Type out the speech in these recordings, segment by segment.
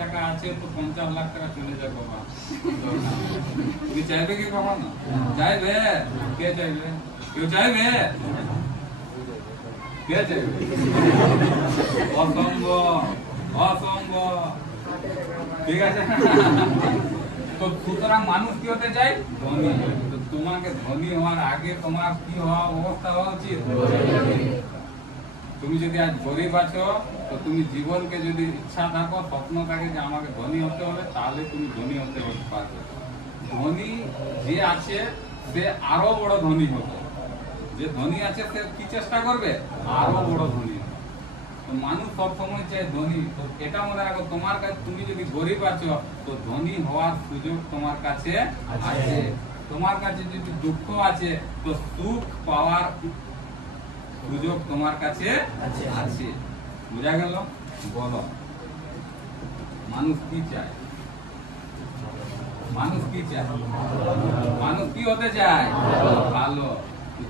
টাকা আছে তো 50 লাখ টাকা চলে যাবে বাবা। তুমি চাইবে কি কখনো? চাইবে? কে চাইবে? কেউ চাইবে? কে চাইবে? অসম্ভব, অসম্ভব। ঠিক আছে। তো সুতরাং মানুষ কি হতে চাই? ধনী। তো তোমাকে ধনী হওয়ার আগে তোমার কি হওয়া অবস্থা হওয়া উচিত? তুমি যদি আজ গরিব আছো তো তুমি জীবনকে যদি ইচ্ছা থাকো, স্বপ্ন থাকে যে আমাকে ধনী হতে হবে, তাহলে তুমি ধনী হতে পারবে। ধনী যে আছে সে আরো বড় ধনী হবে। যে ধনী আছে সে কি চেষ্টা করবে? আরো বড় ধনী হবে। তো মানুষ সবসময় চায় ধনী। তো এটা মনে রাখো, তোমার কাছে তুমি যদি গরিব আছো তো ধনী হওয়ার সুযোগ তোমার কাছে আছে। তোমার কাছে যদি দুঃখ আছে তো সুখ পাওয়ার সুযোগ তোমার কাছে আছে। বুঝা গেল? বলো, মানুষ কি চায়? মানুষ কি চায়? মানুষ কি হতে চায়? ভালো।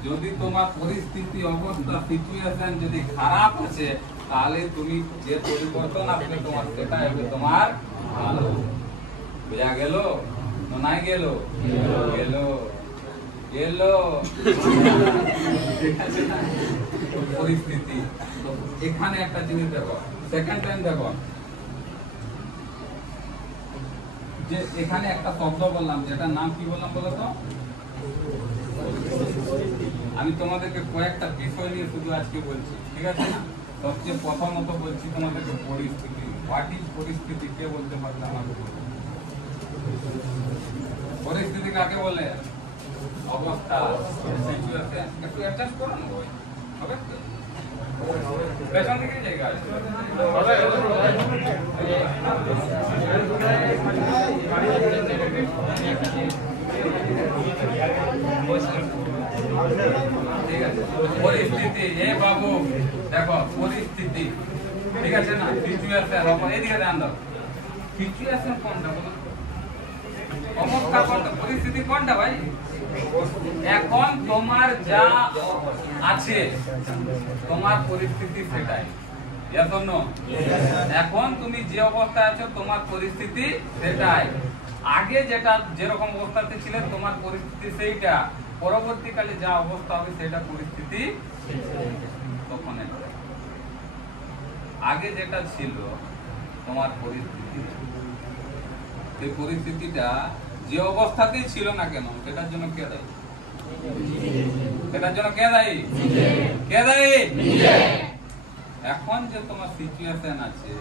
যদি তোমার পরিস্থিতি, অবস্থা, সিচুয়েশন যদি খারাপ আছে, তাহলে তুমি যে পরিবর্তন আসবে তোমার, সেটা হবে তোমার ভালো। বুঝা গেল? নাই গেল? গেল গেল। পরিস্থিতি। এখানে একটা জিনিস দেখো, সেকেন্ড টাইম দেখো যে এখানে একটা শব্দ বললাম, যেটা নাম কি বললাম বলো তো? আমি তোমাদেরকে কয়েকটা বিষয় নিয়ে শুধু আজকে বলছি, ঠিক আছে না? সবচেয়ে প্রথমত বলছি তোমাদেরকে পরিস্থিতি। হোয়াট ইজ পরিস্থিতি? কে বলতে পারবে আমাকে? পরিস্থিতি কাকে বলে? অবস্থা, সিচুয়েশন। একটু অ্যাডজাস্ট করো না ভাই, হবে তো? পেছন দিকে জায়গা আছে। ঠিক আছে, পরিস্থিতি। এ বাবু দেখো, পরিস্থিতি, ঠিক আছে না? সিচুয়েশন, এদিকে ধ্যান দাও। সিচুয়েশন কোনটা বলো? অবস্থা কোনটা? পরিস্থিতি কোনটা ভাই? এখন তোমার যা আছে, তোমার পরিস্থিতি সেটাই। এখন তুমি যে অবস্থায় আছো, তোমার পরিস্থিতি সেটাই। আগে যেটা যেরকম অবস্থাতে ছিলে, তোমার পরিস্থিতি সেইটা। পরবর্তীকালে যা অবস্থা হবে সেটা পরিস্থিতি তখন। আগে যেটা ছিল তোমার পরিস্থিতি, সেই পরিস্থিতিটা যে অবস্থাতেই ছিল না কেন, সেটার জন্য কে দায়ী? সেটার জন্য কে দায়ী? কে দায়ী? এখন যে তোমার সিচুয়েশন আছে,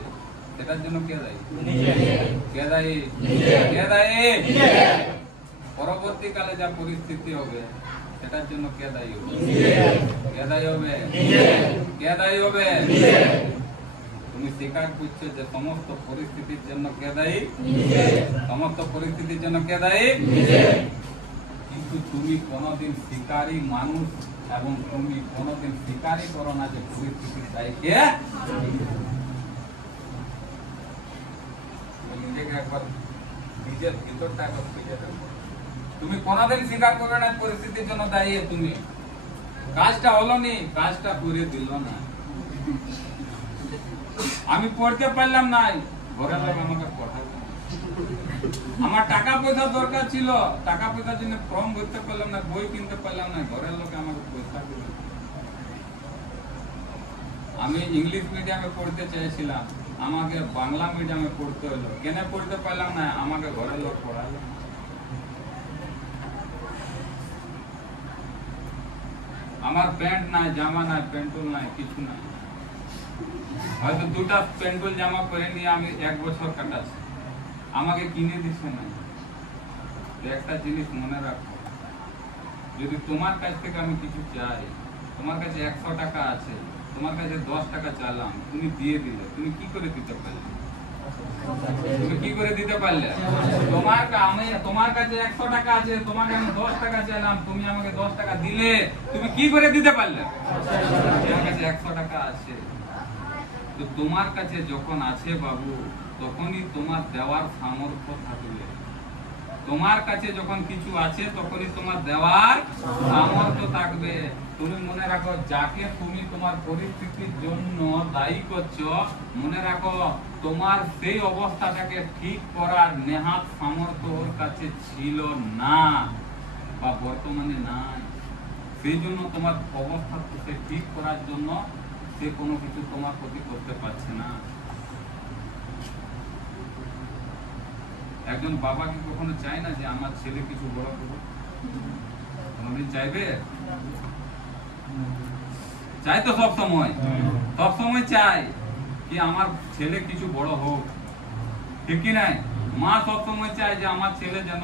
সেটার জন্য কে দায়ী? কে দায়ী? কে দায়ী? পরবর্তীকালে যা পরিস্থিতি হবে সেটার জন্য কে দায়ী হবে? কে দায়ী হবে? কে দায়ী হবে? তুমি স্বীকার করছো যে সমস্ত পরিস্থিতির জন্য কে দায়ী? সমস্ত পরিস্থিতির জন্য কে দায়ী? কিন্তু তুমি কোনদিন স্বীকারই মানুষ, এবং তুমি কোনদিন স্বীকারই করো না যে পরিস্থিতির দায়ী কে। নিজেকে একবার, নিজের ভিতরটা একবার খুঁজে দেখো। তুমি কোনদিন স্বীকার করবে না পরিস্থিতির জন্য দায়ী তুমি। কাজটা হলো নি, কাজটা করে দিল না। আমি পড়তে পারলাম না, ঘরের লোক আমাকে পড়াবে। আমার টাকা পয়সা দরকার ছিল, টাকা পয়সার জন্য ফর্ম ভরতে পারলাম না, বই কিনতে পারলাম না, ঘরের লোক আমাকে পয়সা দিল। আমি ইংলিশ মিডিয়ামে পড়তে চেয়েছিলাম, আমাকে বাংলা মিডিয়ামে পড়তে হলো। কেন পড়তে পারলাম না? আমাকে ঘরের লোক পড়ালো। আমার প্যান্ট নাই, জামা নাই, পেন্টুল নাই, কিছু নাই। হয়তো দুটা পেন্টুল জামা পরে নিয়ে আমি 1 বছর কাটাচ্ছি, আমাকে কিনে দিচ্ছে না। একটা জিনিস মনে রাখো, যদি তোমার কাছ থেকে আমি কিছু চাই, তোমার কাছে 100 টাকা আছে, তোমার কাছে 10 টাকা চাইলাম, তুমি দিয়ে দিলে, তুমি কি করে দিতে পারলে? তুমি কি করে দিতে পারলে? তোমার কাছে 100 টাকা আছে, তোমাকে আমি 10 টাকা চাইলাম, তুমি আমাকে 10 টাকা দিলে, তুমি কি করে দিতে পারলে? তোমার কাছে 100 টাকা আছে। তো তোমার কাছে যখন আছে বাবু, তখনই তোমার দেওয়ার সামর্থ্য থাকবে। তোমার কাছে যখন কিছু আছে তখনই তোমার দেওয়ার সামর্থ্য থাকবে। তুমি মনে রাখো, যাকে তুমি তোমার পরিস্থিতির জন্য দায়ী করছো, মনে রাখো তোমার সেই অবস্থাটাকে ঠিক করার নেহাত সামর্থ্য ওর কাছে ছিল না বা বর্তমানে নাই। সেই জন্য তোমার অবস্থাকে ঠিক করার জন্য সে কোনো কিছু তোমার প্রতি করতে পারছে না। একজন বাবা কি কখনো চায় না যে আমার ছেলে কিছু বড় করুক? কোনদিন চাইবে? চাই তো সব সময় চায় কি আমার ছেলে কিছু বড় হোক, ঠিক কি নাই? মা সব সময় চায় যে আমার ছেলে যেন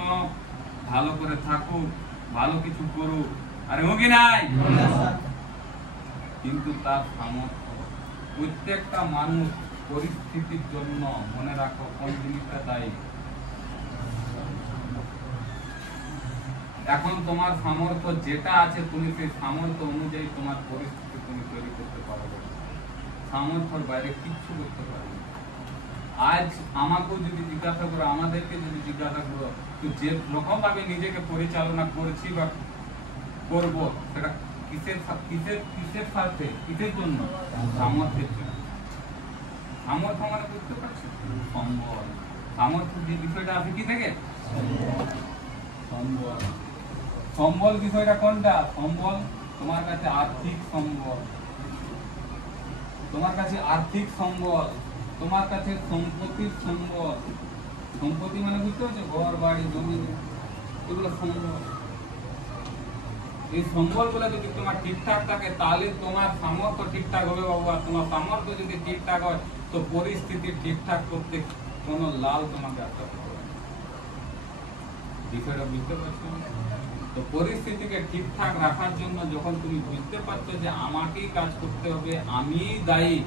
ভালো করে থাকুক, ভালো কিছু করুক, আরে হোক কি নাই? কিন্তু তার সামর্থ্য, প্রত্যেকটা মানুষ পরিস্থিতির জন্য মনে রাখো কোন জিনিসটা দায়ী। এখন তোমার সামর্থ্য যেটা আছে, তুমি সেই সামর্থ্য অনুযায়ী তোমার পরিস্থিতি তুমি তৈরি করতে পারবে। সামর্থ্যের বাইরে কিচ্ছু করতে পারবে। আজ আমাকেও যদি জিজ্ঞাসা করো, আমাদেরকে যদি জিজ্ঞাসা করো, তো যে রকম ভাবে নিজেকে পরিচালনা করছি বা করব, সেটা কিসের সাথে, কিসের জন্য? সামর্থ্যের জন্য। সামর্থ্য মানে বুঝতে পারছো? সম্বল। সামর্থ্য যে বিষয়টা আছে কি থেকে? সম্বল। সম্বল বিষয়টা কোনটা? সম্বল তোমার কাছে আর্থিক সম্বল, তোমার কাছে আর্থিক সম্বল, তোমার কাছে সম্পত্তির সম্বল। সম্পত্তি মানে বুঝতে পারছো? ঘর বাড়ি জমি, এগুলো সম্বল। এই সম্বল গুলো যদি তোমার ঠিকঠাক থাকে তাহলে তোমার সামর্থ্য ঠিকঠাক হবে বাবু। আর তোমার সামর্থ্য যদি ঠিকঠাক হয় তো পরিস্থিতি ঠিকঠাক করতে কোনো লাল তোমাকে আসতে হবে। বিষয়টা বুঝতে পারছো? তো পরিস্থিতিকে ঠিকঠাক রাখার জন্য যখন তুমি বুঝতে পারছো যে আমাকেই কাজ করতে হবে, আমিই দায়ী,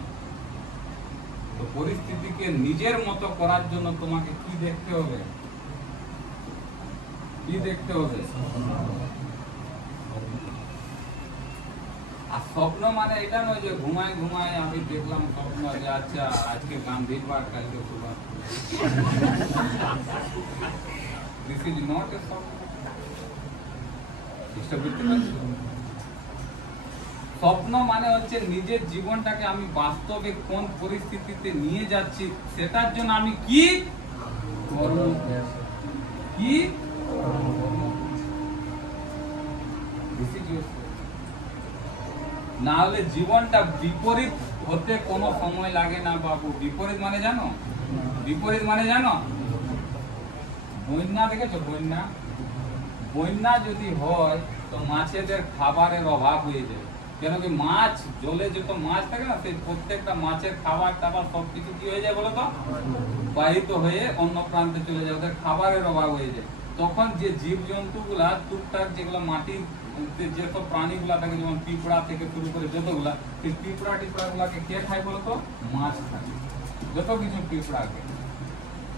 তো পরিস্থিতিকে নিজের মতো করার জন্য তোমাকে কি দেখতে হবে? কি দেখতে হবে? আর স্বপ্ন মানে এটা নয় যে ঘুমায় ঘুমায় আমি দেখলাম স্বপ্ন যে আচ্ছা আজকে গান্ধীর বার, কালকে Subhash. This is not a স্বপ্ন। স্বপ্ন মানে হচ্ছে নিজের জীবনটাকে আমি বাস্তবে কোন পরিস্থিতিতে নিয়ে যাচ্ছি, সেটার জন্য আমি কি করব, কি না হলে জীবনটা বিপরীত হতে কোনো সময় লাগে না বাবু। বিপরীত মানে জানো? বিপরীত মানে জানো? বন্যা দেখেছো? বন্যা, বন্যা যদি হয় তো মাছেদের খাবারের অভাব হয়ে যায়। কেন কি মাছ, জলে যত মাছ থাকে না, সেই প্রত্যেকটা মাছের খাবার টাবার সবকিছু কি হয়ে যায় বলো তো? বাহিত হয়ে অন্য প্রান্তে চলে যায়, ওদের খাবারের অভাব হয়ে যায়। তখন যে জীব জন্তু গুলা টুকটাক যেগুলো মাটির যেসব প্রাণীগুলা থাকে, যেমন পিঁপড়া থেকে শুরু করে যতগুলা, সেই পিঁপড়া টিপড়া গুলাকে কে খায় বলতো? মাছ খায়, যত কিছু পিঁপড়াকে।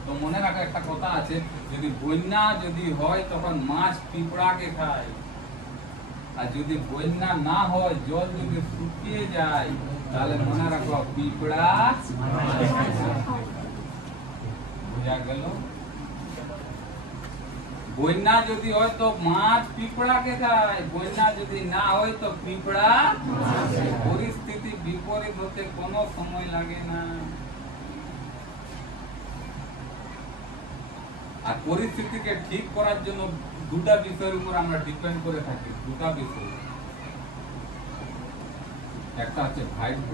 তো মনে রাখা একটা কথা আছে, যদি বন্যা যদি হয় তখন মাছ পিঁপড়াকে খায়, আর যদি বন্যা না হয়, জল যদি শুকিয়ে যায়, তাহলে মনে রাখো পিঁপড়া বুঝা গেল। বন্যা যদি হয় তো মাছ পিঁপড়াকে খায়, বন্যা যদি না হয় তো পিঁপড়া। পরিস্থিতি বিপরীত হতে কোনো সময় লাগে না। আর পরিস্থিতিকে ঠিক করার জন্য দুটা বিষয়ের উপর আমরা ডিপেন্ড করে থাকি। দুটা বিষয়, একটা হচ্ছে ভাগ্য,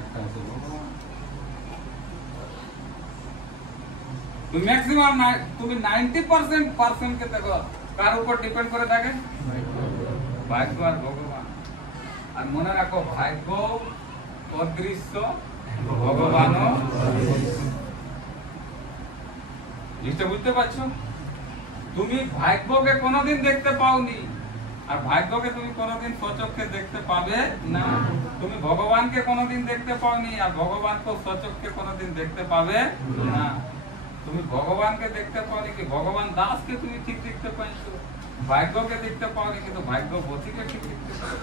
একটা হচ্ছে ভগবান। তুমি ম্যাক্সিমাম তুমি 90% কে দেখো কার উপর ডিপেন্ড করে থাকে? ভাগ্য আর ভগবান। আর মনে রাখো ভাগ্য অদৃশ্য, ভগবানও। জিনিসটা বুঝতে পারছো? তুমি ভাগ্যকে কোনোদিন দেখতে পাওনি, আর ভাগ্যকে তুমি কোনোদিন স্বচক্ষে দেখতে পাবে না। তুমি ভগবানকে কোনোদিন দেখতে পাওনি, আর ভগবানকে স্বচক্ষে কোনোদিন দেখতে পাবে না। তুমি ভগবানকে দেখতে পাওনি কি ভগবান দাসকে তুমি ঠিক দেখতে পাইছো, ভাগ্যকে দেখতে পাওনি কিন্তু ভাগ্যবতীকে ঠিক দেখতে পাও।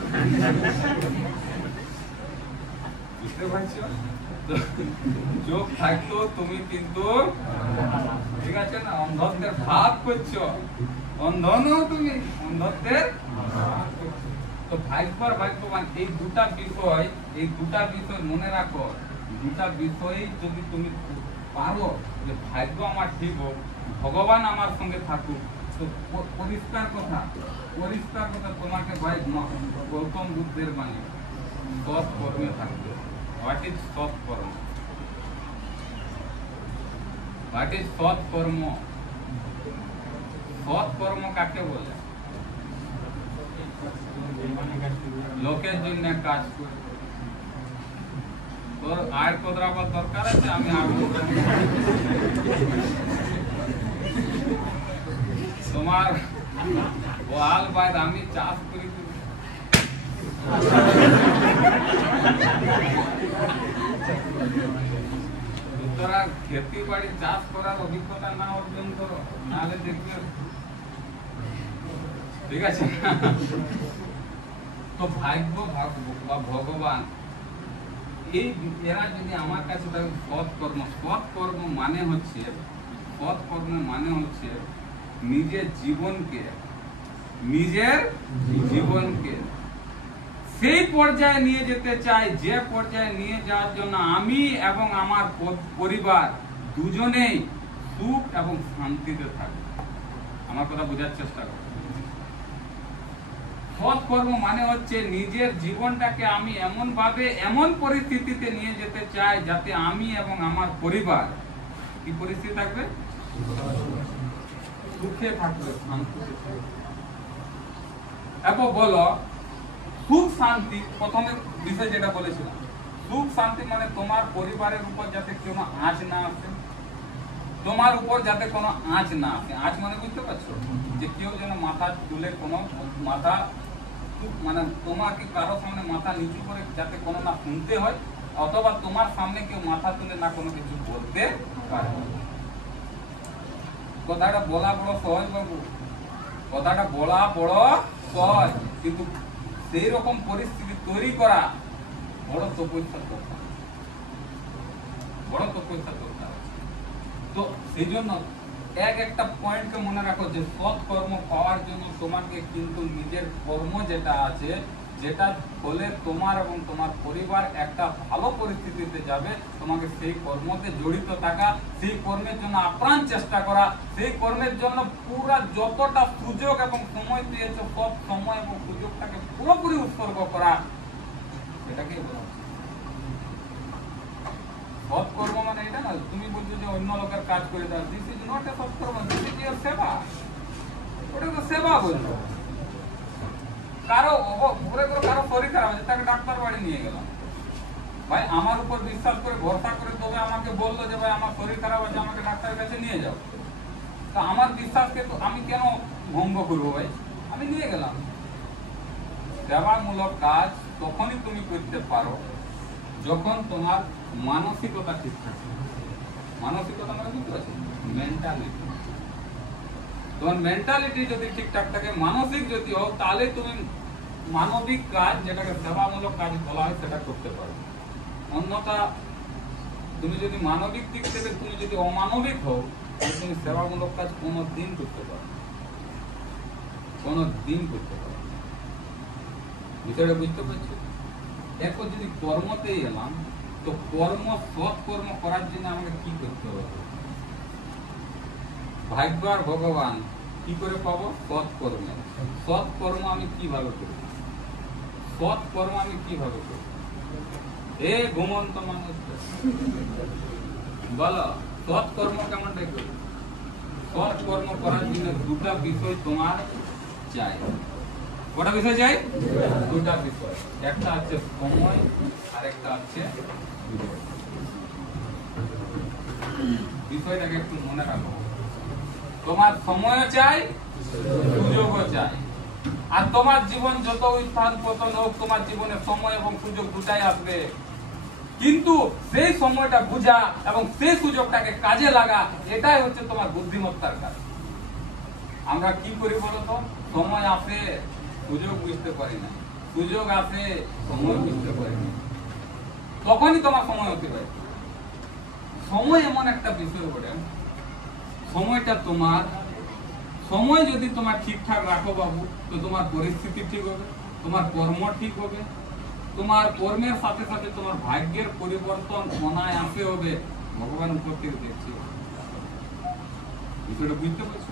বুঝতে পারছো? চোখ থাকতো তুমি কিন্তু, ঠিক আছে না, অন্ধত্বের ভাব করছো, অন্ধনও তুমি অন্ধত্বের ভাব করছো। তো ভাগ্যবান এই দুটা বিষয় মনে রাখো। দুটা বিষয় যদি তুমি পারো যে ভাগ্য আমার ঠিক হোক, ভগবান আমার সঙ্গে থাকুক, তো পরিষ্কার কথা তোমাকে ভাই গৌতম বুদ্ধের বাণী সৎ কর্মে থাকবে। হোয়াট ইজ সৎ কর্ম? হোয়াট ইজ সৎ কর্ম? সৎ কর্ম কাকে বলে? লোকের জন্য কাজ করে। তোর আয় কোদরাবার দরকার আছে, আমি তোমার ওয়াল বাইর আমি চাষ করি, তোরা খেতি বাড়ি চাষ করার অভিজ্ঞতা না অর্জন করো, নাহলে দেখবে। ঠিক আছে? তো ভাগ্য বা ভগবান এরা যদি আমার কাছে থাকে সৎ কর্ম মানে হচ্ছে নিজের জীবনকে সেই পর্যায়ে নিয়ে যেতে চাই যে পর্যায়ে নিয়ে যাওয়ার জন্য আমি এবং আমার পরিবার দুজনেই সুখ এবং শান্তিতে থাকবে। আমার কথা বোঝার চেষ্টা করো। সৎ কর্ম মানে হচ্ছে নিজের জীবনটাকে আমি এমন পরিস্থিতিতে নিয়ে যেতে চাই যাতে আমি এবং আমার পরিবার কি পরিস্থিতি থাকবে? সুখে থাকবে, শান্তিতে থাকবে। এখন বলো সুখ শান্তি, প্রথমে বিষয় যেটা বলেছিলাম, সুখ শান্তি মানে তোমার পরিবারের উপর যাতে কোনো আঁচ না আসে, তোমার উপর যাতে কোনো আঁচ না আসে। আঁচ মানে বুঝতে পারছো? যে কেউ যেন মাথা তুলে মানে তোমাকে কারো সামনে মাথা নিচু করে যাতে কোনো না শুনতে হয়, অথবা তোমার সামনে কেউ মাথা তুলে না কোনো কিছু বলতে পারে। কথাটা বলা বড় সহজ বাবু, কথাটা বলা বড় সহজ, কিন্তু সেই রকম পরিস্থিতি তৈরি করা বড় তপস্যার দরকার। তো সেই জন্য একটা পয়েন্টকে মনে রাখো যে সৎ কর্ম পাওয়ার জন্য তোমাকে কিন্তু নিজের কর্ম যেটা আছে, যেটা হলে তোমার এবং তোমার পরিবার একটা ভালো পরিস্থিতিতে যাবে, তোমাকে সেই কর্মতে জড়িত থাকা, সেই কর্মের জন্য আপ্রাণ চেষ্টা করা, সেই কর্মের জন্য পুরা যতটা সুযোগ এবং সময় দিয়েছে সব সময় এবং সুযোগটাকে পুরোপুরি উৎসর্গ করা, সেটাকে বলা হচ্ছে সৎ কর্ম। মানে এটা না তুমি বলছো যে অন্য লোকের কাজ করে দাও, দিস ইজ নট এ সৎ কর্ম, দিস ইজ ইওর সেবা। ওটা তো সেবা বলছো। কারো শরীর খারাপ আছে, তাকে ডাক্তার বাড়ি নিয়ে গেলাম, ভাই আমার উপর বিশ্বাস করে ভরসা করে তবে আমাকে বললো যে ভাই আমার শরীর খারাপ আছে, আমাকে ডাক্তারের কাছে নিয়ে যাও। তো আমার বিশ্বাসকে তো আমি কেন ভঙ্গ করবো? ভাই আমি নিয়ে গেলাম। সেবামূলক কাজ তখনই তুমি করতে পারো যখন তোমার মানসিকতা ঠিক থাকে। মানসিকতা মানে বুঝতে পারছো? মেন্টালিটি। তোমার মেন্টালিটি যদি ঠিকঠাক থাকে, মানসিক যদি হোক, তাহলে তুমি মানবিক কাজ, যেটাকে সেবামূলক কাজ বলা হয়, সেটা করতে পারো। অন্যথা তুমি যদি মানবিক দিক থেকে তুমি যদি অমানবিক হও, তাহলে তুমি সেবামূলক কাজ কোনোদিন করতে পারো, বিষয়টা বুঝতে পারছো? দেখো যদি কর্মতেই এলাম, তো সৎ কর্ম করার জন্য আমাকে কি করতে হবে? ভাগ্য আর ভগবান কি করে পাবো? সৎ কর্মে। সৎ কর্ম আমি কিভাবে করব? ঘুমন্ত মানুষ বলো সৎ কর্ম কেমনটাই করবো? সৎ কর্ম করার জন্য দুটা বিষয় তোমার চাই। কটা বিষয় চাই? দুটা বিষয়। একটা হচ্ছে সময় আর একটা হচ্ছে বিষয়টাকে একটু মনে রাখো। তোমার সময়ও চাই, সুযোগও চাই। আর তোমার জীবন যত উত্থান পতন হোক, তোমার জীবনে সময় এবং সুযোগ দুটাই আসবে। কিন্তু সেই সময়টা বুঝা এবং সেই সুযোগটাকে কাজে লাগা, এটাই হচ্ছে তোমার বুদ্ধিমত্তার কাজ। আমরা কি করি বলতো? সময় আসে, সুযোগ বুঝতে পারি না, সুযোগ আসে, সময় বুঝতে পারি না, তখনই তোমার সময় হতে পারে। সময় এমন একটা বিষয় বটে, সময়টা তোমার, সময় যদি তোমার ঠিকঠাক রাখো বাবু, তো তোমার পরিস্থিতি ঠিক হবে, তোমার কর্ম ঠিক হবে, তোমার কর্মের সাথে সাথে তোমার ভাগ্যের পরিবর্তন অনায়াসে হবে। ভগবান উপর থেকে দেখছি, বিষয়টা বুঝতে পারছো?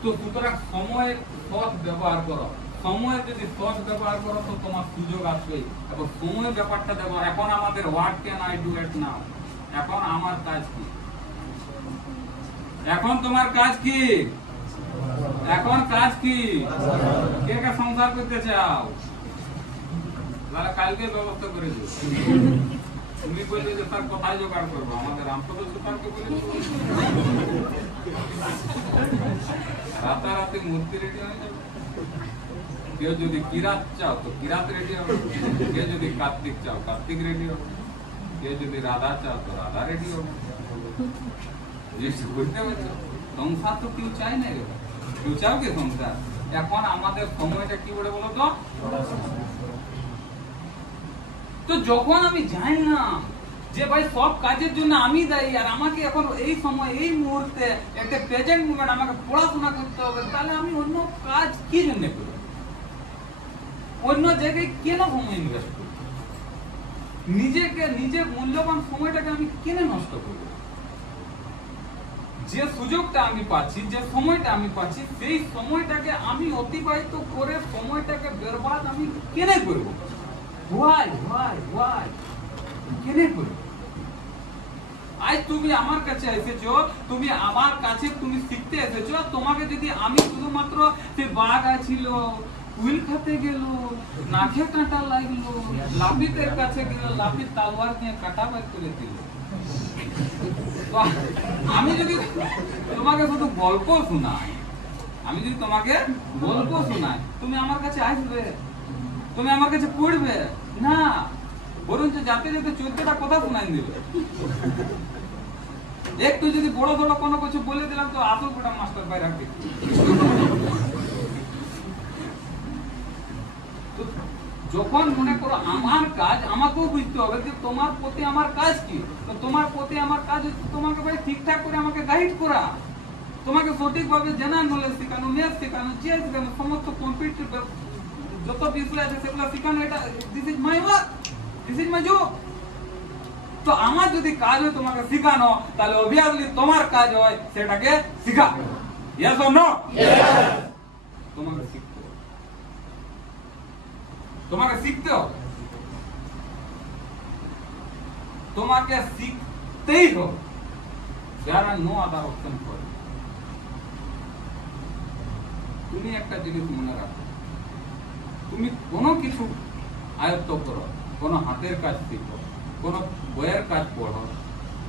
তো সুতরাং সময়ের সৎ ব্যবহার করো। সময়ের যদি সৎ ব্যবহার করো তো তোমার সুযোগ আসবে। এবং সময় ব্যাপারটা দেখো, এখন আমাদের what can I do it now, এখন আমার কাজ কি, এখন তোমার কাজ কি, এখন কাজ কি, কে কে সংসার করতে চাও, তাহলে কালকে ব্যবস্থা করে দিও। তুমি বলবে যে তার কোথায় জোগাড় করবো, আমাদের রামপদ সুপারকে বলে রাতারাতি মূর্তি রেডি হয়ে যাবে। কেউ যদি কিরাত চাও তো কিরাত রেডি হবে, কেউ যদি কার্তিক চাও কার্তিক রেডি হবে, কেউ যদি রাধা চাও তো রাধা রেডি হবে। বুঝতে পারছো? সংসার তো কেউ চায় না রে, কেউ চাও কি সংসার? এখন আমাদের সময়টা কি বলে বলো তো? তো যখন আমি জানলাম যে ভাই সব কাজের জন্য আমি দায়ী, আর আমাকে এখন এই সময় এই মুহূর্তে একটা প্রেজেন্ট মোমেন্ট আমাকে পড়াশোনা করতে হবে, তাহলে আমি অন্য কাজ কি জন্য করব, অন্য জায়গায় কেন সময় ইনভেস্ট করব, নিজেকে নিজের মূল্যবান সময়টাকে আমি কেন নষ্ট করব? যে সুযোগটা আমি পাচ্ছি, যে সময়টা আমি পাচ্ছি, সেই সময়টাকে আমি অতিবাহিত করে সময়টাকে বরবাদ আমি কেন করব? Why? কেন করব? আজ তুমি আমার কাছে এসেছো, তুমি আমার কাছে তুমি শিখতে এসেছো। তোমাকে যদি আমি শুধুমাত্র সেই বাঘ ছিল, কুইল খেতে গেল, নাকে কাঁটা লাগলো, লাপিতের কাছে গেল, লাপিত তালওয়ার নিয়ে কাঁটা বের করে দিল, আমি যদি তোমাকে শুধু গল্প শোনাই, আমি যদি তোমাকে গল্প শোনাই, তুমি আমার কাছে আসবে, তুমি আমার কাছে পড়বে না, বরঞ্চ যাতে যাতে 14টা কথা শোনাই দিবে। একটু যদি বড় বড় কোনো কিছু বলে দিলাম তো আসল গোটা মাস্টার বাইরে রাখবে। যখন মনে করো আমার কাজ, আমাকেও বুঝতে হবে যে তোমার প্রতি আমার কাজ কি। তো তোমার প্রতি আমার কাজ হচ্ছে তোমাকে ভাই ঠিকঠাক করে আমাকে গাইড করা, তোমাকে সঠিকভাবে জেনারেল নলেজ শেখানো, ম্যাথ শেখানো, জিএস শেখানো, সমস্ত কম্পিটিটিভ যত বিষয় আছে সেগুলো শেখানো। এটা this is my work, this is my job. তো আমার যদি কাজ হয় তোমাকে শেখানো, তাহলে অবভিয়াসলি তোমার কাজ হয় সেটাকে শেখা। Yes or no? ইয়েস। তোমাকে শিখতে হবে, তোমাকে শিখতে হবে, তোমাকে শিখতেই হবে। There are no other option for you. তুমি একটা জিনিস মনে রাখো, তুমি কোনো কিছু আয়ত্ত করো, কোনো হাতের কাজ শিখো, কোনো বইয়ের কাজ পড়ো,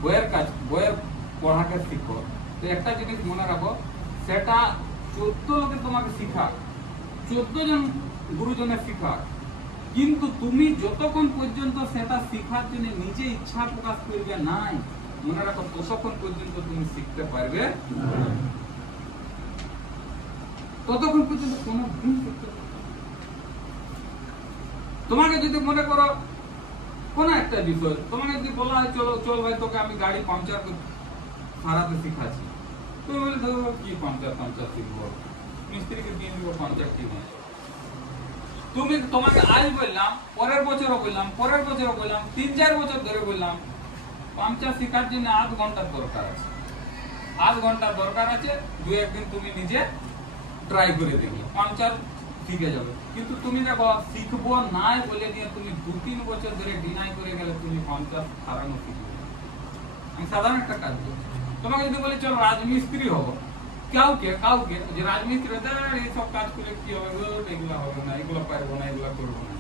বইয়ের পড়াকে শিখো, তো একটা জিনিস মনে রাখো, সেটা 14 লোকে তোমাকে শিখা, 14 জন গুরুজনের শিখা, কিন্তু তুমি যতক্ষণ পর্যন্ত সেটা শিখার জন্য নিজে ইচ্ছা প্রকাশ করবে নাই, মনে রাখো ততক্ষণ পর্যন্ত তুমি শিখতে পারবে, ততক্ষণ পর্যন্ত কোনো দিন শিখতে পারবে। তোমাকে যদি মনে করো কোন একটা বিষয়, তোমাকে যদি বলা হয় চল ভাই তোকে আমি গাড়ি পাংচার সারাতে শিখাচ্ছি, তুমি বলে ধরো কি পাংচার শিখবো, মিস্ত্রিকে দিয়ে দিব পাংচার ঠিক আছে। তুমি তোমাকে আজ বললাম, পরের বছরও বললাম, 3-4 বছর ধরে বললাম, পাংচার শেখার জন্য 8 ঘন্টার দরকার আছে, 8 ঘন্টার দরকার আছে। 2-1 দিন তুমি নিজে ট্রাই করে দেখি, পাংচার শিখে যাবে। কিন্তু তুমি দেখো শিখবো নাই বলে নিয়ে তুমি 2-3 বছর ধরে ডিনাই করে গেলে তুমি পাংচার সারানো শিখবে। আমি সাধারণ একটা কাজ করছি, তোমাকে যদি বলি চলো রাজমিস্ত্রি হবো, কাউকে যে রাজমিস্ত্রি এইসব কাজ করে কি হবে, এগুলো হবে না, এগুলো পারবো না, এগুলো করবো না।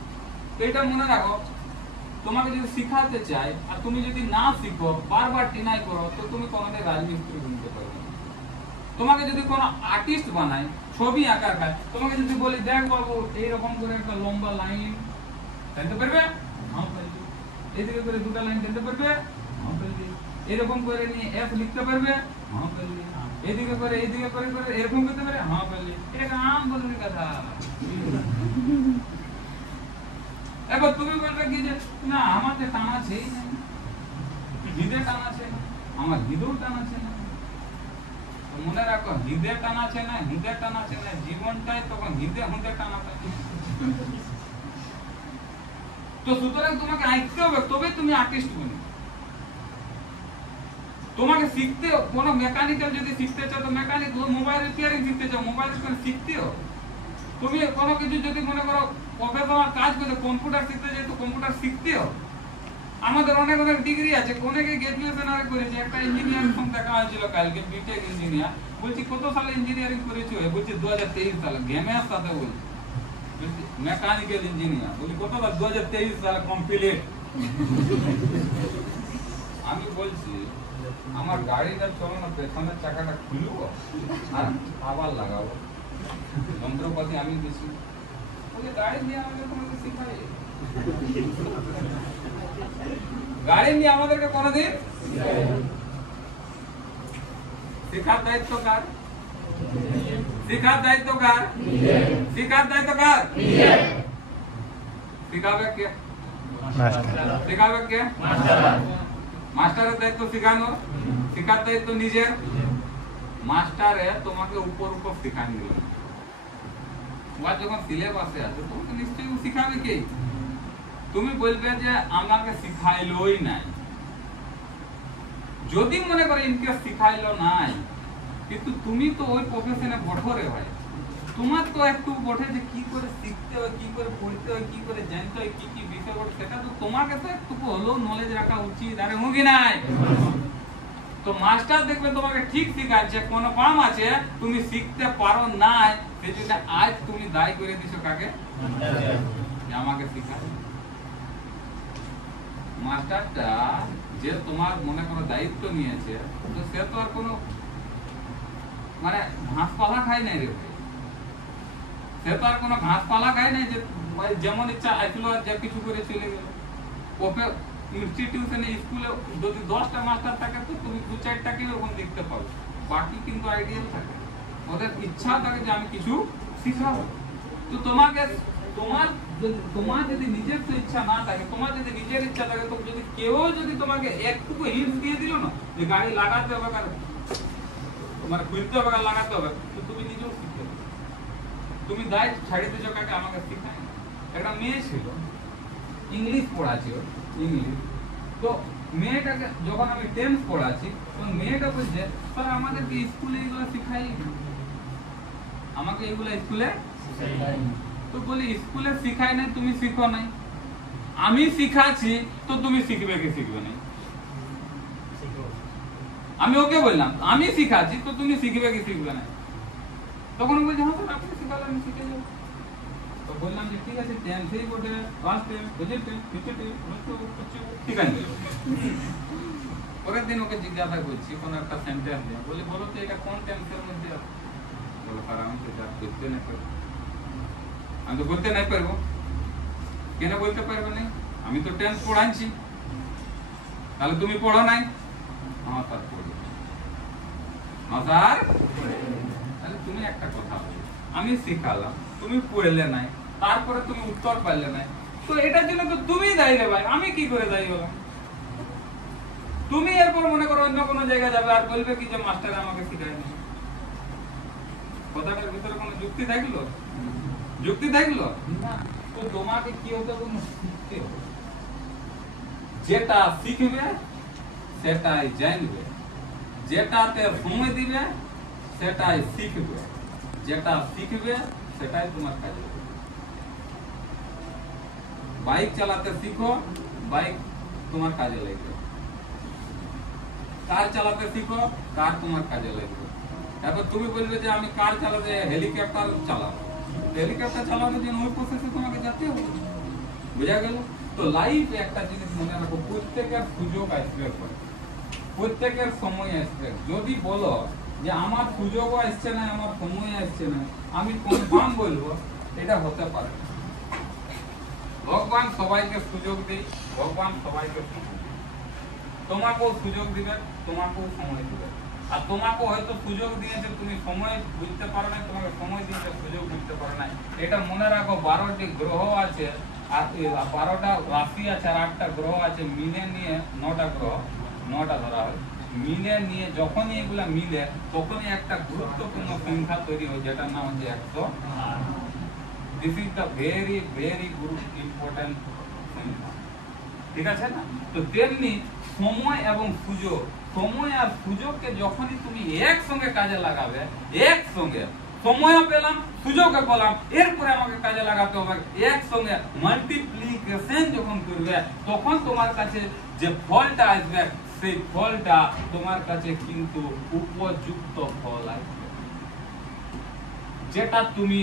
তো এটা মনে রাখো, তোমাকে যদি শিখাতে চাই আর তুমি যদি না শিখো, বারবার ডিনাই করো, তো তুমি কোনোদিন রাজমিস্ত্রি বনতে পারবে না। তোমাকে যদি কোনো আর্টিস্ট বানায়, ছবি আঁকার কাজ, তোমাকে যদি বলি দেখ বাবু এইরকম করে একটা লম্বা লাইন টানতে পারবে, হ্যাঁ পারবে। এদিকে করে 2টা লাইন টানতে পারবে, হ্যাঁ পারবে। এরকম করে নিয়ে এফ লিখতে পারবে, হ্যাঁ পারবে। এদিকে করে এরকম করতে পারে, হ্যাঁ পারবে। এটা আম বলবি কথা। এবার তুমি বলবে কি যে না আমার যে টান আছে, হিদে টান আছে, আমার হিদেও টান আছে না, মনে রাখো হিদে টানাছে না হিদে টানাছে না জীবনটাই তখন হিদে হুঁদে টানাতে। তো সুতরাং তোমাকে আঁকতে হবে, তবে তুমি আর্টিস্ট বনি। তোমাকে শিখতে কোনো মেকানিক্যাল যদি শিখতে চাও তো মেকানিক, মোবাইল রিপেয়ারিং শিখতে চাও মোবাইল রিপেয়ারিং শিখতে হবে। তুমি কোনো কিছু যদি মনে করো প্রফেশনাল কাজ করতে কম্পিউটার শিখতে চাই তো কম্পিউটার শিখতে হবে। আমাদের অনেক অনেক ডিগ্রি আছে, অনেকে গ্রাজুয়েশন আরে করেছে। একটা ইঞ্জিনিয়ারিং ফর্ম দেখা হয়েছিল কালকে, বিটেক ইঞ্জিনিয়ার। বলছি কত সালে ইঞ্জিনিয়ারিং করেছো? বলছি 2023 সালে। গেমের সাথে বলছি মেকানিক্যাল ইঞ্জিনিয়ার। বলি কত সাল? 2023 সালে কমপ্লিট। আমি বলছি আমার গাড়িটা চলানো পেছনের চাকাটা খুলবো আর আবার লাগাবো, যন্ত্রপাতি আমি দিছি। বলে গাড়ি নিয়ে আমাকে তোমাকে শিখাই, গাড়ি নিয়ে আমাদেরকে কোনদিন শেখার দায়িত্ব কার? শেখার দায়িত্ব কার? শেখার দায়িত্ব কার? শিখাবে কে? শিখাবে কে? মাস্টারের দায়িত্ব শিখানোর, শেখার দায়িত্ব নিজের। মাস্টারে তোমাকে উপর উপর শিখান দিল, যখন সিলেবাসে আছে তোমাকে নিশ্চয়ই শিখাবে কে? তুমি বলবে যে আমাকে শিখাইলোই নাই। যদি মনে করে ইনকেস শিখাইলো নাই, কিন্তু তুমি তো ওই প্রফেশনে বঠো রে ভাই, তোমার তো একটু বঠে যে কি করে শিখতে হয়, কি করে পড়তে হয়, কি করে জানতে হয়, কি কি বিষয় বটে, সেটা তো তোমাকে তো একটু হলেও নলেজ রাখা উচিত। আরে হুঁকি নাই তো মাস্টার দেখবে তোমাকে ঠিক শিখাচ্ছে, কোন কাম আছে তুমি শিখতে পারো নাই, সেই জন্য আজ তুমি দায়ী করে দিছো কাকে? আমাকে শিখায়। মাস্টারটা যে তোমার মনে করো দায়িত্ব নিয়েছে, তো সে তো আর কোনো মানে ঘাস পালা খায় নাই রে ভাই। সে তো আর কোনো ঘাস পালা খায় নাই যে যেমন ইচ্ছা আসলো আর যা কিছু করে চলে গেল। ওকে ইনস্টিটিউশনে স্কুলে যদি 10টা মাস্টার থাকে তো তুমি 2-4টাকে ওরকম দেখতে পাবে, বাকি কিন্তু আইডিয়াল থাকে। ওদের ইচ্ছা থাকে যে আমি কিছু শিখাবো। তো তোমাকে তোমার যদি নিজের তো ইচ্ছা না থাকে, তোমার যদি নিজের ইচ্ছা থাকে, তো যদি কেউ যদি তোমাকে একটুকু হিন্ট দিয়ে দিল না যে গাড়ি লাগাতে হবে কারণ তোমার খুলতে হবে আর লাগাতে হবে, তো তুমি নিজেও শিখতে হবে। তুমি দায়িত্ব ছাড়িয়ে দিচ্ছ কাকে? আমাকে শিখায়। একটা মেয়ে ছিল, ইংলিশ পড়াচ্ছি, ইংলিশ। তো মেয়েটাকে যখন আমি 10th পড়াচ্ছি, তখন মেয়েটা বলছে স্যার আমাদেরকে স্কুলে এগুলো শিখাই, আমাকে এগুলো স্কুলে শিখাই। তো বলি স্কুলে শিখাই নাই, তুমি শিখো নাই, আমি শিখাচ্ছি, তো তুমি শিখবে কি শিখবে না? আমি ওকে বললাম আমি শিখাচ্ছি, তো তুমি শিখবে কি শিখবে না? তখন বলছে হ্যাঁ স্যার আপনি শিখালে আমি শিখে যাবো। তো বললাম যে ঠিক আছে, 10th বোর্ডে first time present time future time ঠিক আছে। পরের দিন ওকে জিজ্ঞাসা করছি কোন একটা সেন্টেন্স দিয়ে, বলে বলো তো এটা কোন টেন্সের মধ্যে আছে? বলো স্যার আমি তো যা করতে না পারবো। আমি তো বলতে নাই পারবো। কেন বলতে পারবে না? আমি তো 10th পড়াচ্ছি। তাহলে তুমি পড়ো নাই? হ্যাঁ স্যার পড়ি। হ্যাঁ স্যার, তাহলে তুমি একটা কথা বলো, আমি শিখালাম, তুমি পড়লে নাই, তারপরে তুমি উত্তর পারলে নাই, তো এটার জন্য তো তুমি দায়ী রে ভাই, আমি কি করে দায়ী হলাম? তুমি এরপর মনে করো অন্য কোনো জায়গায় যাবে আর বলবে কি যে মাস্টার আমাকে শিখায়নি। কথাটার ভিতরে কোনো যুক্তি থাকলো? যুক্তি থাকলো না। তো তোমাকে কি হতে হবে? শিখতে হবে। যেটা শিখবে সেটাই জানবে, যেটাতে সময় দিবে সেটাই শিখবে, যেটা শিখবে সেটাই তোমার কাজে লাগবে। বাইক চালাতে শিখো, বাইক তোমার কাজে লাগবে। কার চালাতে শিখো, কার তোমার কাজে লাগবে। তারপর তুমি বলবে যে আমি কার চালাতে, হেলিকপ্টার চালাবো, হেলিকপ্টার চালানোর জন্য ওই প্রসেসে তোমাকে যেতে হবে। বুঝা গেল? তো লাইফে একটা জিনিস মনে রাখো, প্রত্যেকের সুযোগ আসবে, প্রত্যেকের সময় আসবে। যদি বলো যে আমার সুযোগও আসছে না, আমার সময় আসছে না, আমি কনফার্ম বলবো এটা হতে পারে। ভগবান সবাইকে সুযোগ দেয়, ভগবান সবাইকে তোমাকেও সুযোগ দিবে, তোমাকেও সময় দিবে। আর তোমাকে হয়তো সুযোগ দিয়েছে, তুমি সময় বুঝতে পারো না, তোমাকে সময় দিয়েছে সুযোগ বুঝতে পারো না। এটা মনে রাখো, 12টি গ্রহ আছে আর 12টা রাশি আছে আর 8টা গ্রহ আছে, মিলে নিয়ে 9টা গ্রহ, 9টা ধরা হয়। মিলে নিয়ে যখনই এগুলা মিলে তখনই একটা গুরুত্বপূর্ণ সংখ্যা তৈরি হয়, যেটার নাম হচ্ছে 100। This is the very very important সংখ্যা, ঠিক আছে না? তো তেমনি সময় এবং সুযোগ, সময় আর সুযোগকে যখনই তুমি একসঙ্গে কাজে লাগাবে, একসঙ্গে সময়ও পেলাম সুযোগও পেলাম, এরপরে আমাকে কাজে লাগাতে হবে, একসঙ্গে মাল্টিপ্লিকেশন যখন করবে তখন তোমার কাছে যে ফলটা আসবে সেই ফলটা তোমার কাছে কিন্তু উপযুক্ত ফল আসবে, যেটা তুমি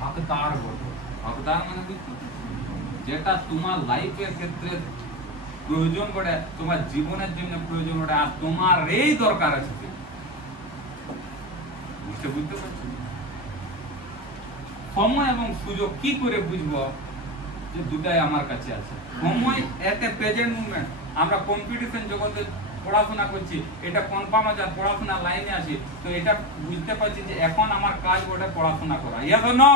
হকদার বলো। হকদার মানে বুঝছো? যেটা তোমার লাইফের ক্ষেত্রে প্রয়োজন পড়ে, তোমার জীবনের জন্য প্রয়োজন পড়ে, আর তোমার এই দরকার আছে। বুঝতে পারছো? সময় এবং সুযোগ কি করে বুঝবো যে দুটাই আমার কাছে আছে? সময় এতে প্রেজেন্ট মুভমেন্ট, আমরা কম্পিটিশন জগতে পড়াশোনা করছি, এটা কনফার্ম আছে, পড়াশোনা লাইনে আছি, তো এটা বুঝতে পারছি যে এখন আমার কাজ ওটা পড়াশোনা করা, ইয়েস অর নো?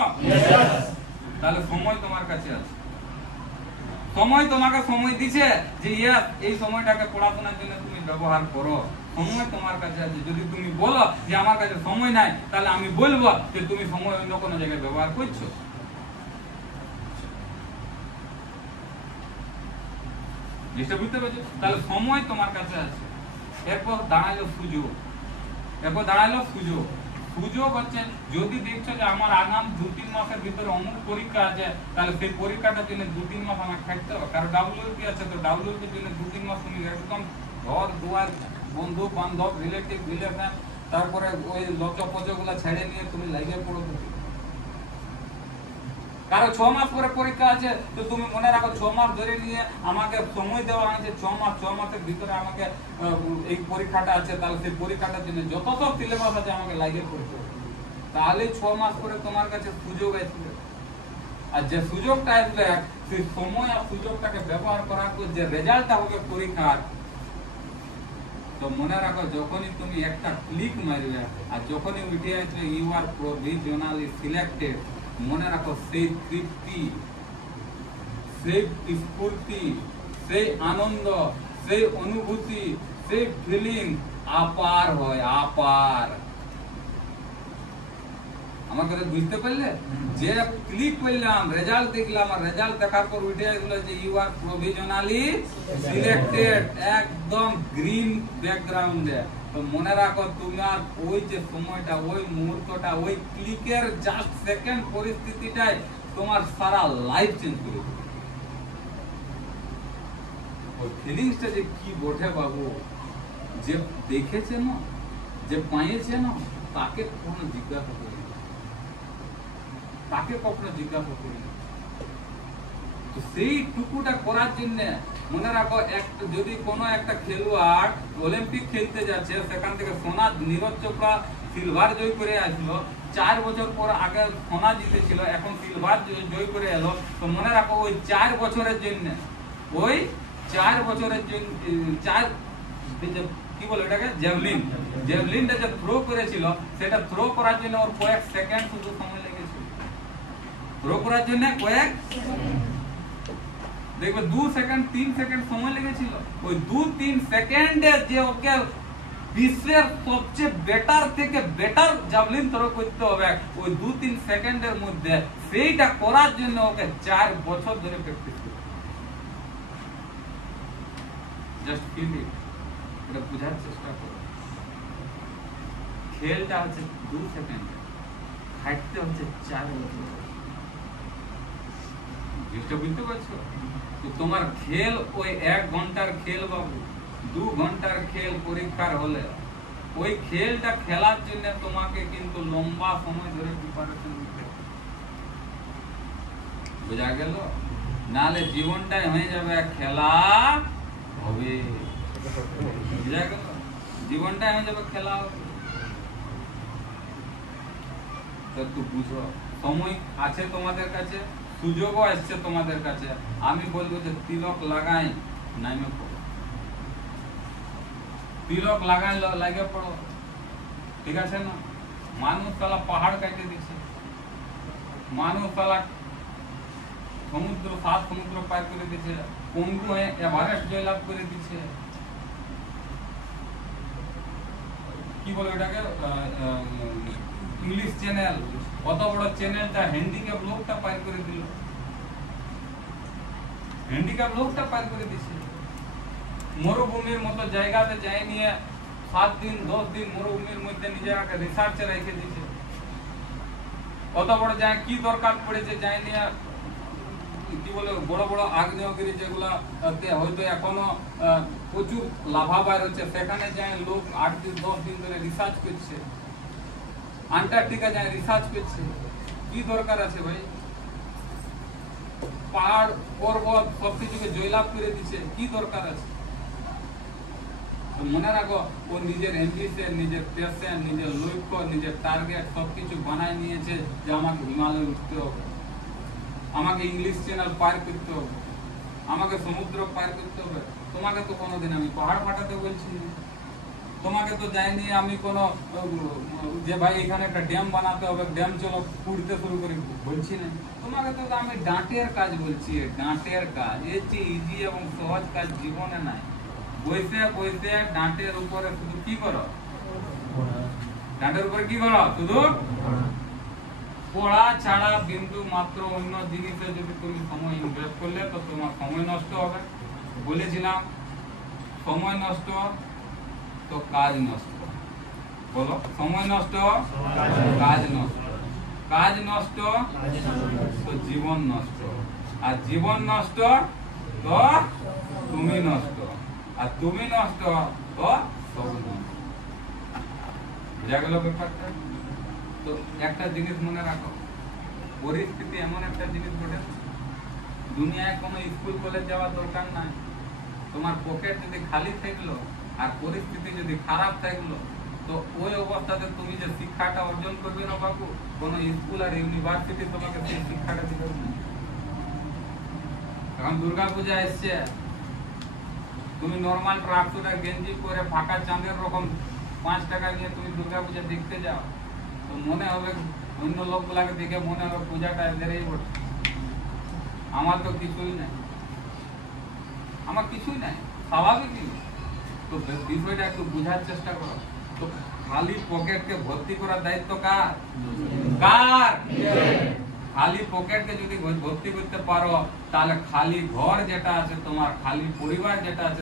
তাহলে সময় তোমার কাছে আছে। সময় তোমাকে সময় দিছে যে ইয়েস এই সময়টাকে পড়াশোনার জন্য তুমি ব্যবহার করো, সময় তোমার কাছে আছে। যদি তুমি বলো যে আমার কাছে সময় নাই, তাহলে আমি বলবো যে তুমি সময় অন্য কোনো জায়গায় ব্যবহার করছো। বুঝতে পারছো? তাহলে সময় তোমার কাছে আছে। এরপর দাঁড়াইলো সুযোগ। সুযোগ হচ্ছে যদি দেখছো যে আমার আগাম 2-3 মাসের ভিতরে অমুক পরীক্ষা আছে, তাহলে সেই পরীক্ষাটার জন্য 2-3 মাস আমার খাটতে হবে। কারণ ডাব্লিউপি আছে, তো ডাব্লিউপি জন্য 2-3 মাস তুমি একদম ঘর দুয়ার, বন্ধু বান্ধব, রিলেটিভ, তারপরে ওই লচপচগুলা ছেড়ে নিয়ে তুমি লাগিয়ে পড়ো। কারো 6 মাস পরে পরীক্ষা আছে, তো তুমি মনে রাখো 6 মাস ধরে নিয়ে আমাকে সময় দেওয়া হয়েছে, 6 মাসের ভিতরে আমাকে এই পরীক্ষাটা আছে, তাহলে সেই পরীক্ষাটার জন্য যত সব সিলেবাস আছে আমাকে লাগিয়ে পড়তে হবে। তাহলে 6 মাস পরে তোমার কাছে সুযোগ আসবে। আর যে সুযোগটা আসবে, সেই সময় আর সুযোগটাকে ব্যবহার করার পর যে রেজাল্টটা হবে পরীক্ষার, তো মনে রাখো যখনই তুমি একটা ক্লিক মারবে আর যখনই উঠে আসবে ইউ আর প্রভিজনালি সিলেক্টেড, মনে রাখো সেই তৃপ্তি, সেই স্ফূর্তি, সেই আনন্দ, সেই অনুভূতি, সেই ফিলিং আপার হয়, আপার। আমার কথা বুঝতে পারলে? যে ক্লিক করলাম, রেজাল্ট দেখলাম, আর রেজাল্ট দেখার পর উঠে আসলো যে ইউ আর প্রভিজনালি সিলেক্টেড, একদম গ্রিন ব্যাকগ্রাউন্ডে, তো মনে রাখো তোমার ওই যে সময়টা, ওই মুহূর্তটা, ওই ক্লিকের জাস্ট সেকেন্ড পরিস্থিতিটাই তোমার সারা লাইফ চেঞ্জ করে দেবে। ওই ফিলিংসটা যে কি বটে বাবু, যে দেখেছে না, যে পাইছে না, তাকে কখনো জিজ্ঞাসা করি, তো সেই টুকুটা করার জন্য মনে রাখো যদি কোনো একটা খেলোয়াড় অলিম্পিক খেলতে যাচ্ছে, সেখান থেকে সোনা, নীরজ চোপড়া সিলভার জয় করে আসলো, 4 বছর পর আগে সোনা জিতেছিল, এখন সিলভার জয় করে এলো, তো মনে রাখো ওই 4 বছরের জন্য, ওই 4 বছরের জন্য, কি বলে এটাকে, জ্যাভলিনটা যে থ্রো করেছিল, সেটা থ্রো করার জন্য ওর কয়েক সেকেন্ড শুধু সময় লেগেছিল, থ্রো করার জন্য কয়েক, দেখবে 2 সেকেন্ড 3 সেকেন্ড সময় লেগেছিল। ওই 2-3 সেকেন্ডে যে ওকে বিশ্বের সবচেয়ে বেটার থেকে বেটার জ্যাভলিন থ্রো করতে হবে, ওই 2-3 সেকেন্ডের মধ্যে সেইটা করার জন্য ওকে 4 বছর ধরে প্র্যাকটিস করতে হবে। জাস্ট ফিল ইট, এটা বোঝার চেষ্টা করো। খেলটা হচ্ছে 2 সেকেন্ড, হাঁটতে হচ্ছে 4 বছর। জিনিসটা বুঝতে পারছো? তো তোমার খেল ওই 1 ঘন্টার খেল বাবু, 2 ঘন্টার খেল পরীক্ষার হলে, ওই খেলটা খেলার জন্য তোমাকে কিন্তু লম্বা সময় ধরে প্রিপারেশন নিতে হবে। বোঝা গেল? নালে জীবনটাই হয়ে যাবে খেলা হবে। বোঝা গেল? জীবনটাই হয়ে যাবে খেলা হবে। তো একটু বুঝো, সময় আছে তোমাদের কাছে, সুযোগও আসছে তোমাদের কাছে। আমি বলবো যে তিলক লাগাই নাইমে পড়ো, তিলক লাগাই লাগে পড়ো, ঠিক আছে না? মানুষ তালা পাহাড় কাটে দিচ্ছে, মানুষ তালা সমুদ্র 7 সমুদ্র পার করে দিচ্ছে, পঙ্গু হয়ে এভারেস্ট জয়লাভ করে দিচ্ছে, কি বলে ওটাকে ইংলিশ চ্যানেল, কত বড় চ্যানেলটা হ্যান্ডিক্যাপ লোকটা পার করে দিল, হ্যান্ডিক্যাপ লোকটা পার করে দিছে। মরুভূমির মতো জায়গাতে যাই নিয়ে 7 দিন 10 দিন মরুভূমির মধ্যে নিজেকে রিসার্চে রেখে দিয়েছে। কত বড় যায় কি দরকার পড়েছে যাই নিয়ে কি বলে বড় বড় আগ্নেয়গিরি যেগুলা হয়তো এখনো প্রচুর লাভা বাইর হচ্ছে, সেখানে যায় লোক 8 দিন 10 দিন ধরে রিসার্চ করছে। আন্টার্কটিকা যায় রিসার্চ করছে। কি দরকার আছে ভাই? পাহাড় পর্বত সবকিছুকে জয়লাভ করে দিচ্ছে, কি দরকার আছে? মনে রাখো, ও নিজের অ্যাম্বিশন, নিজের প্যাশন, নিজের লক্ষ্য, নিজের টার্গেট সবকিছু বানায় নিয়েছে যে আমাকে হিমালয় উঠতে হবে, আমাকে ইংলিশ চ্যানেল পার করতে হবে, আমাকে সমুদ্র পার করতে হবে। তোমাকে তো কোনোদিন আমি পাহাড় ফাটাতে বলছি না, তোমাকে তো যাইনি আমি কোনো যে ভাই এখানে একটা ড্যাম বানাতে হবে, ড্যাম চলো পুড়তে শুরু করি বলছি না। তোমাকে তো আমি ডাঁটের কাজ বলছি, ডাঁটের কাজ। এর চেয়ে ইজি এবং সহজ কাজ জীবনে নাই। বইতে বইতে ডাঁটের উপরে শুধু কি করো? ডাঁটের উপরে কি করো? শুধু পড়া ছাড়া বিন্দু মাত্র অন্য জিনিসে যদি তুমি সময় ইনভেস্ট করলে তো তোমার সময় নষ্ট হবে। বলেছিলাম সময় নষ্ট তো কাজ নষ্ট। বলো, সময় নষ্ট কাজ নষ্ট, কাজ নষ্ট তো জীবন নষ্ট, আর জীবন নষ্ট তো তুমি নষ্ট, আর তুমি নষ্ট তো সব নষ্ট। বুঝা গেল ব্যাপারটা? তো একটা জিনিস মনে রাখো, পরিস্থিতি এমন একটা জিনিস বটে, দুনিয়ায় কোনো স্কুল কলেজ যাওয়ার দরকার নাই। তোমার পকেট যদি খালি থাকলো আর পরিস্থিতি যদি খারাপ থাকলো, তো ওই অবস্থাতে তুমি যে শিক্ষাটা অর্জন করবে না বাবু, কোনো স্কুল আর ইউনিভার্সিটি তোমাকে সেই শিক্ষাটা দিবে না। এখন দুর্গাপূজা এসছে, তুমি নর্মাল ট্রাকসুট গেঞ্জি পরে ফাঁকা চাঁদের রকম 5 টাকা নিয়ে তুমি দুর্গাপূজা দেখতে যাও, তো মনে হবে অন্য লোকগুলাকে দেখে মনে হবে পূজাটা এদেরই বটে। আমার তো কিছুই নাই, আমার কিছুই নাই, স্বাভাবিকই। তো বিষয়টা একটু বোঝার চেষ্টা করো। তো খালি পকেটকে ভর্তি করার দায়িত্ব কার? কার? খালি পকেটকে যদি ভর্তি করতে পারো, তাহলে খালি ঘর যেটা আছে তোমার, খালি পরিবার যেটা আছে